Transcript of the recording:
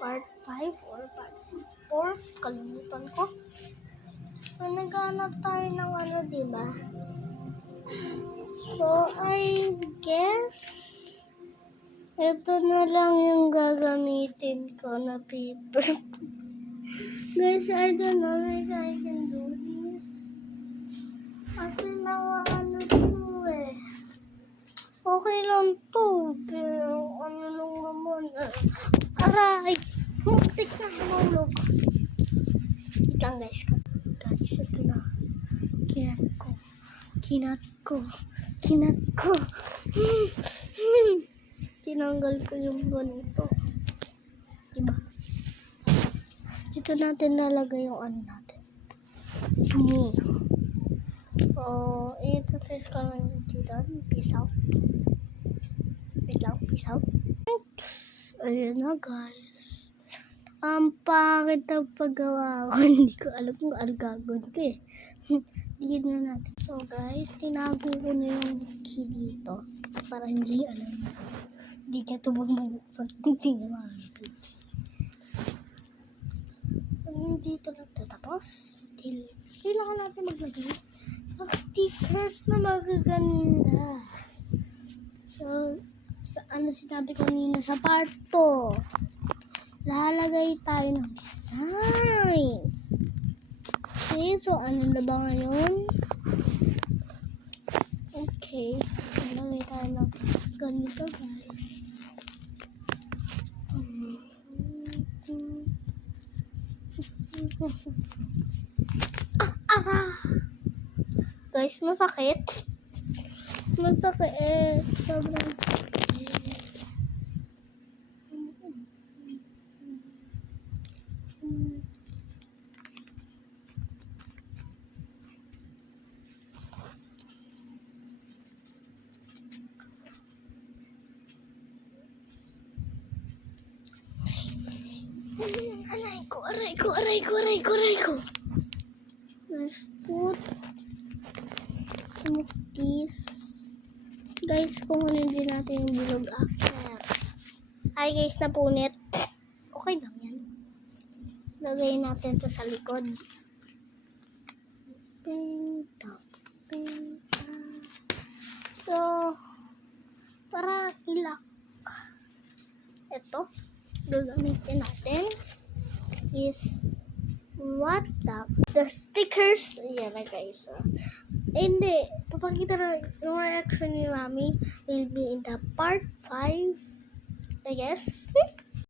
part 5 or part 4. Kalimutan ko. So, naghanap tayo ng ano, diba? So, I guess, ito na lang yung gagamitin ko na paper. Guys, I don't know if I can do this. Kasi ano to eh. Okay lang to. Pero ano lang naman eh. Aray! Muntik na humulog. Wait lang guys. Guys, ito na. Kinat ko. Tinanggal ko yung ganito. Diba? Dito natin nalagay yung ano natin. Dumi. So, ito-test ko lang dito. Peace out. Wait lang, peace out. Ayun na guys. Ang pangit ang paggawa ko. Hindi ko alam kung ano gagawin ko eh. Digid na natin. So guys, tinago ko na yung key dito. Para hindi alam. Hindi ka ito magbubuksan. Hindi na makakapit. So, dito na tatapos. Kailangan natin maglagay ng stickers na magaganda. So, sa ano sinabi ko kanina sa part 2. Lalagay tayo ng designs. Okay, so ano na ba ngayon? Okay, lalagay tayo ng ganito guys. Guys, masakit. Masakit. Sobrang sakit. Aray ko. Let's put smokies. Guys, kukunin din natin yung bilog after. Hi guys, napunit. Okay lang yan. Lagay natin to sa likod. Pinta. So, para ilak. Ito, gagamitin natin is what the stickers. Ayan na guys. Hindi, papakita na yung reaction ni Mami will be in the part 5, I guess.